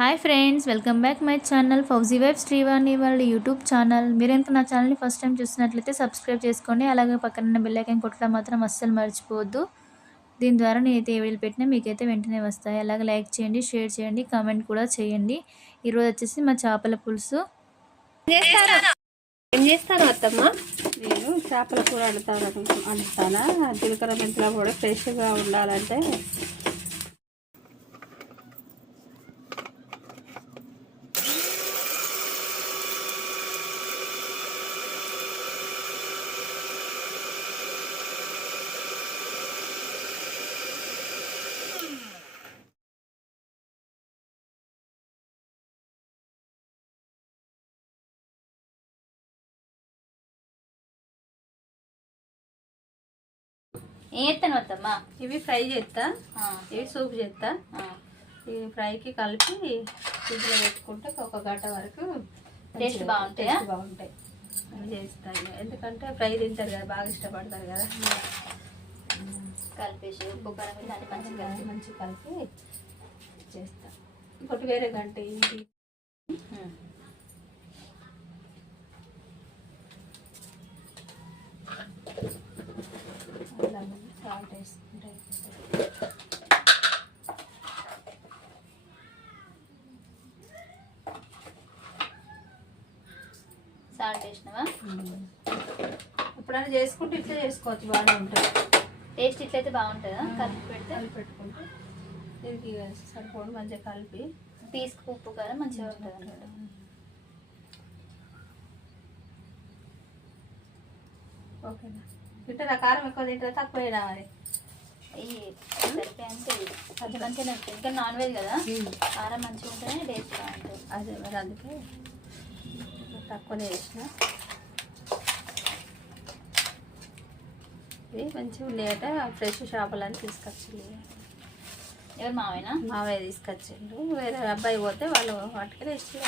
Hi friends, welcome back my channel fauji vibe Srivani వాళ్ళ YouTube channel. మీరు కనుక నా ఛానల్ని ఫస్ట్ టైం చూసినట్లయితే సబ్స్క్రైబ్ చేసుకోండి. అలాగే పక్కన బెల్ ఐకాన్ కొట్టడం మాత్రం అస్సలు మర్చిపోవద్దు. దీని ద్వారా నేనైతే ఏ వీడియోలు పెట్టినా మీకైతే వెంటనే వస్తాయి. అలాగే లైక్ చేయండి, షేర్ చేయండి, కామెంట్ కూడా చేయండి. ఈరోజు వచ్చేసి మా చేపల పులుసు. ఏం చేస్తాను అత్తమ్మ? నేను చేపల కూర అంటానా. జీలకర్ర మెంతులు కూడా ఫ్రెష్గా ఉండాలంటే ఏం చేస్తాను అత్తమ్మా? ఇవి ఫ్రై చేస్తా, ఇవి సూప్ చేస్తా. ఇవి ఫ్రైకి కలిపి ఫ్రిడ్జ్లో పెట్టుకుంటే ఒక గంట వరకు టేస్ట్ బాగుంటాయి. అవి చేస్తాను ఎందుకంటే ఫ్రై తింటారు కదా, బాగా ఇష్టపడతారు కదా. కలిపేసి ఉప్పు కారం అన్ని మంచిగా కలిపి చేస్తా. ఇంకోటి వేరే గంట ఇది సాల్ట్ వేసుకుంటే సాల్ట్ వేసినావా? ఎప్పుడైనా చేసుకుంటే ఇట్లా చేసుకోవచ్చు, బాగానే ఉంటుంది. టేస్ట్ ఇట్లయితే బాగుంటుందా? కలిపి పెట్టుకుంటే దీనికి సరిపోను మంచిగా కలిపి పీసుకు ఉప్పు కారం మంచిగా ఉంటుంది అన్నమాట. ఓకేనా? తింటారా? కారం ఎక్కువ తింటారా తక్కువ రావాలి? సరిపోయి అంటే అది మంచిగా ఉంటుంది. ఇంకా నాన్ వెజ్ కదా, కారం మంచిగా ఉంటేనే టేస్ట్ బాగుంటుంది. అదే మరి అందుకే తక్కువనే వేసిన. ఇది మంచిగా ఉండేట. ఫ్రెష్ చేపలని తీసుకొచ్చింది. ఎవరు మావైనా? మావయ్య తీసుకొచ్చిండు. వేరే అబ్బాయి పోతే వాళ్ళు వాటికి వేసి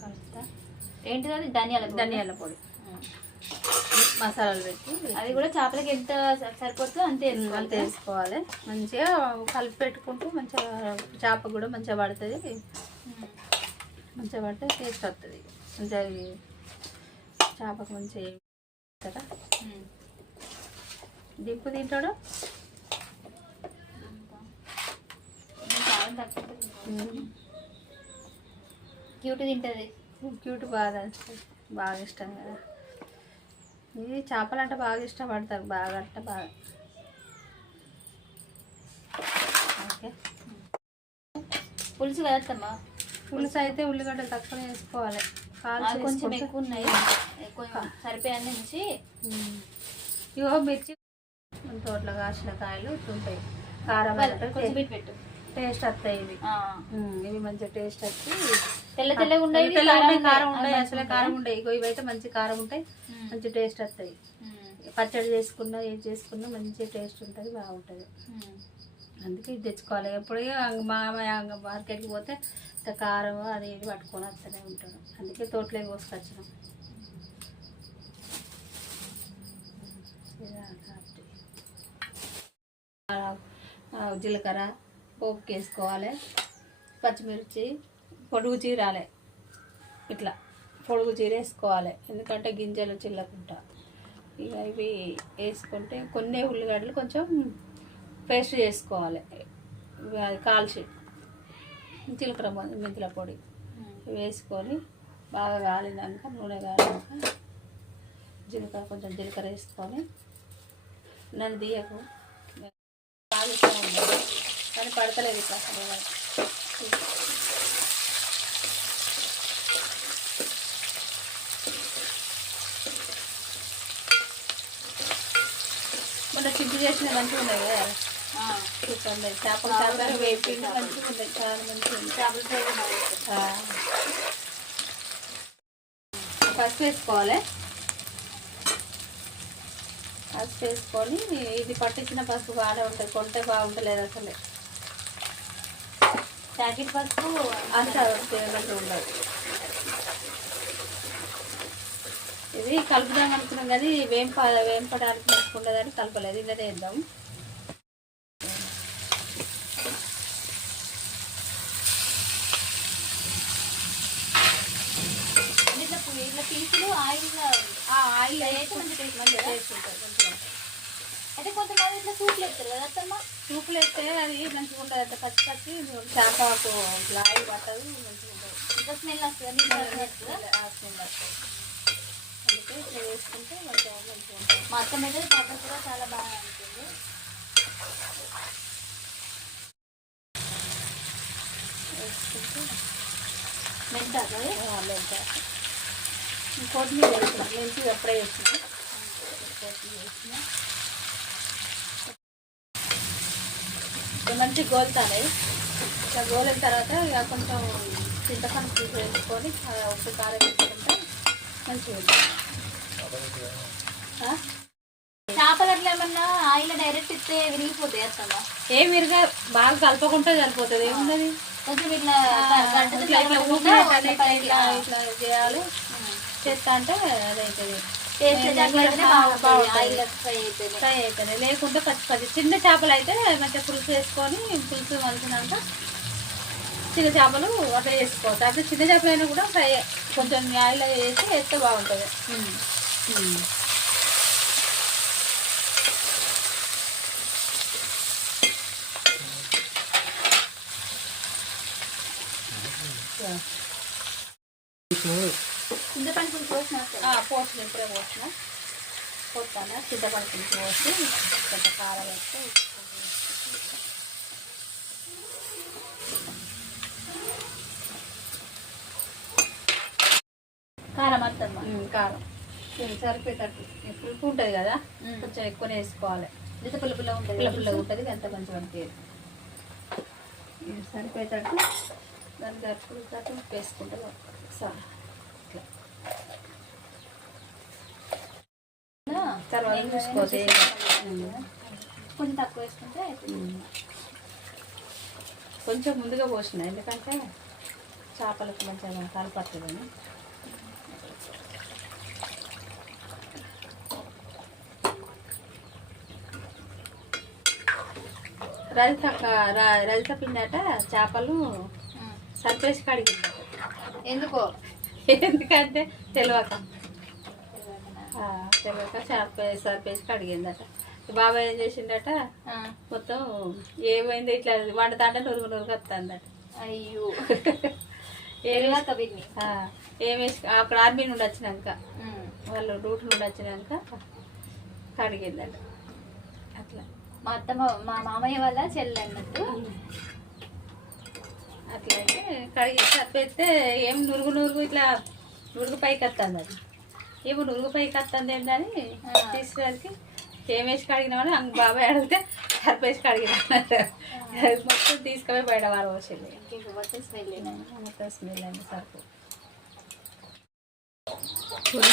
కలుపుతా. ఏంటిది అది? ధనియాల పొడి మసాలాలు పెట్టి అది కూడా చేపలకి ఎంత సరిపోతుందో అంతే వేసుకోవాలి. మంచిగా కలిపి పెట్టుకుంటూ మంచిగా చేప కూడా మంచిగా పడుతుంది. మంచిగా పడితే టేస్ట్ వస్తుంది. మంచిగా చేపకు మంచిగా కదా. దింపు తింటాడు. క్యూట్ తింటుంది. క్యూట్ బాగా ఇష్టం కదా. ఇది చేపలు అంటే బాగా ఇష్టపడతారు. బాగా అంటే బాగా. ఓకే, పులుసు కదమ్మా. పులుసు అయితే ఉల్లిగడ్డలు తక్కువ వేసుకోవాలి. కొంచెం ఎక్కువ ఉన్నాయి, సరిపోయాన్ని నుంచి. ఇగో మిర్చి తోటలో కాసిన కాయలు ఉంటాయి. కారం కొంచెం పెట్టు, టేస్ట్ వస్తాయి. ఇవి మంచిగా టేస్ట్ వచ్చి తెల్లగా ఉన్నాయి. కారం ఉంటాయి, అసలే కారం ఉంటాయి. ఇగో ఇవైతే మంచి కారం ఉంటాయి, మంచి టేస్ట్ వస్తాయి. పచ్చడి చేసుకున్నా ఏం చేసుకున్నా మంచి టేస్ట్ ఉంటుంది, బాగుంటుంది. అందుకే ఇది తెచ్చుకోవాలి. ఎప్పుడు మార్కెట్కి పోతే కారం అది ఇది పట్టుకొని వస్తూనే ఉంటాడు. అందుకే తోటలోకి కోసుకొచ్చినాం. జీలకర్ర పోపుకి వేసుకోవాలి. పచ్చిమిర్చి పొడుగు చీరాలి, ఇట్లా పొడుగు చీర వేసుకోవాలి. ఎందుకంటే గింజలు చిల్లకుంటా. ఇక ఇవి వేసుకుంటే కొన్ని ఉల్లిగడ్డలు కొంచెం పేస్ట్ చేసుకోవాలి. అది కాల్చి జీలకర్ర మెంతుల పొడి వేసుకొని బాగా కాలినాక, నూనె కాలినాక జీలకర్ర కొంచెం జీలకర్ర వేసుకొని నన్ను తీయకు బాగా ఇష్టం ఉండదు కానీ పడతలేదు ఇట్లా. దాంట్లో చిప్పు చేసిన మంచిగా ఉన్నాయి కదా. సూపర్ ఉన్నాయి. చేపలు వేపిండి మంచిగా ఉన్నాయి. చాలా మంచిగా ఉంది. చేపల ఫ్రై పసుపు వేసుకోవాలి. పసుపు వేసుకొని ఇది పట్టించిన పసుపు బాగానే ఉంటుంది. కొంటే బాగుంటలేదు అసలు. ప్యాకెట్ పసుపు అంత ఉండదు. ఇది కలుపుదాం అనుకున్నాం కానీ వేంపడానికి నచ్చుకుంటుందని కలపలేదు. ఇలా వేద్దాం. ఇట్లా పీసులు ఆయిల్ అయితే మంచిగా టేస్ట్ ఉంటుంది. మంచిగా అయితే కొంతమంది ఇట్లా సూపులు వేస్తారు కదా అత్తమ్మ. సూపులు వేస్తే అది మంచిగా ఉంటుంది. అంత పచ్చి పచ్చి చేపకు ఇట్లా ఆయిల్ పట్టదు. మంచిగా ఉంటుంది. ఇంకా స్మెల్ వస్తుంది. స్మెల్ వస్తుంది. అందుకే ఇట్లా వేసుకుంటే మంచిగా ఉంటుంది. మా అత్తమ్మ అయితే చేపల కూడా చాలా బాగా ఉంటుంది. వేసుకుంటే మెంతాకు కొత్తిమీర వేసిన మెంతి ఎప్పుడే వేసిన కొత్తిమీర వేసిన మంచిగా గోలుతాయి. ఇట్లా గోలిన తర్వాత ఇక కొంచెం చింతపండు పులుసు వేసుకొని ఉప్పు కారం వేసుకుంటే మంచిగా ఉంటుంది. చేపలు అట్లా ఏమన్నా ఆయిల్ డైరెక్ట్ ఇస్తే విరిగిపోతాయి అత్తమ్మ. ఏం విరిగా బాగా కలపకుంటే సరిపోతుంది. ఏమున్నది కొంచెం ఇట్లా ఇట్లా చేయాలి. చేస్తా అంటే అదైతుంది. ఫ్రై అవుతుంది. లేకుంటే పచ్చి పచ్చి చిన్న చేపలు అయితే మంచిగా పులుసు వేసుకొని పులుసు మలిచినాక చిన్న చేపలు అట్లా వేసుకోవచ్చు. అట్లా చిన్న చేపలు అయినా కూడా ఫ్రై కొంచెం ఆయిల్ వేసి వేస్తే బాగుంటుంది. చింతపండు పులుసు పోసిన పోసిన ఇప్పుడే పోతాను. చింతపండు పులుసు పోసి కొంచెం కారం వేస్తే కారం అత్తమ్మ. కారం సరిపోయేటట్టు. పులుపు ఉంటుంది కదా, కొంచెం ఎక్కువనే వేసుకోవాలి. ఇంత పులుపులో ఉంటుంది. పుల్లగా ఉంటుంది. ఎంత మంచిగా అనిపించదు. సరిపోయేటట్టు దానికి సరిపోయేటట్టు ఉప్పు వేసుకుంటే తర్వాత చూసుకోతే కొంచెం తక్కువ వేసుకుంటే కొంచెం ముందుగా పోసిన, ఎందుకంటే చేపలకు మంచిగా కలపట్లేదని. రజిత పిండట చేపలు సర్పేసి కడిగిందట. ఎందుకంటే తెలియక సర్పేసి కడిగిందట. బాబాయ్ ఏం చేసిండట, మొత్తం ఏమైంది ఇట్లా వండుతాంటే నొరుగు నొరుగు వస్తుందట. అయ్యో ఏమేసి అక్కడ ఆర్మీ నుండి వచ్చినాక, వాళ్ళు రూట్ నుండి వచ్చినాక కడిగిందట. అట్లా మా అత్తమ్మ మా మామయ్య వాళ్ళ చెల్లి అన్నట్టు. అట్లా అయితే కడిగి సరిపోతే ఏం నురుగు నురుగు ఇట్లా నురుగు పైకి వస్తుంది. అది ఏమో నురుగు పైకి వస్తుంది ఏంటని తీసేసరికి ఏమేసి కడిగినామని బాబాయ్ అడిగితే సరిపేసి కడిగిన మొత్తం తీసుకుపోయి బయట వారు వచ్చేది. మొత్తం స్మెల్ అండి సరుకు.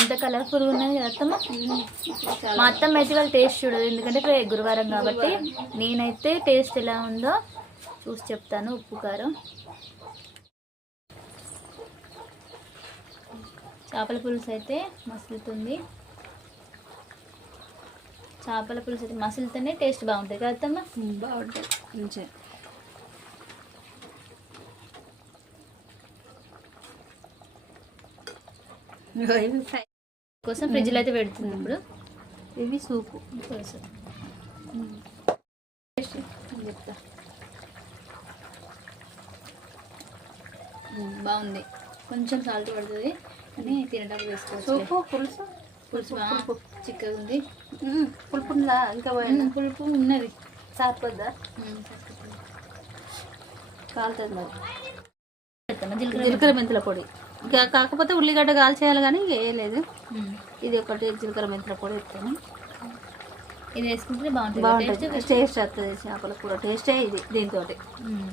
ఇంత కలర్ఫుల్గా ఉన్నది కదా అత్తమ్మ. మా అత్తమ్మ అయితే వాళ్ళు టేస్ట్ చూడదు, ఎందుకంటే గురువారం కాబట్టి. నేనైతే టేస్ట్ ఎలా ఉందో చూసి చెప్తాను. ఉప్పు కారం. చేపల పులుసు అయితే మసులుతుంది. చేపల పులుసు అయితే మసులుతూనే టేస్ట్ బాగుంటుంది కదా అత్తమ్మ. బాగుంటుంది మంచిగా. కోసం ఫ్రిడ్జ్లో అయితే పెడుతుంది ఇప్పుడు. ఇవి సూపు పులుసు చెప్తా. బాగుంది. కొంచెం సాల్ట్ పడుతుంది అని తినడానికి వేసుకోవచ్చు. సూపు పులుసు పులుసు చిక్కగా ఉంది. పులుపు ఉందా? ఇంకా పులుపు ఉన్నది. సరిపోద్దా? కాలుతుంది మరి. జీలకర్ర మెంతుల పొడి. కాకపోతే ఉల్లిగడ్డ కాల్చేయాలి కానీ వేయలేదు. ఇది ఒకటి జీలకర్ర మెంతుల పొడి ఎత్తాను. ఇది వేసుకుంటే బాగుంటుంది బాగుంటుంది, టేస్ట్ వస్తుంది. చేపల కూర టేస్టే ఇది దీంతో.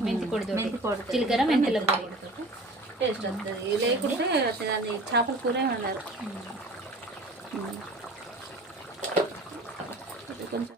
మెంతి పొడి మెంతి పొడి, జీలకర్ర మెంతుల పొడి టేస్ట్ వస్తుంది. లేకుంటే దాన్ని చేపల కూరే ఉన్నారు. కొంచెం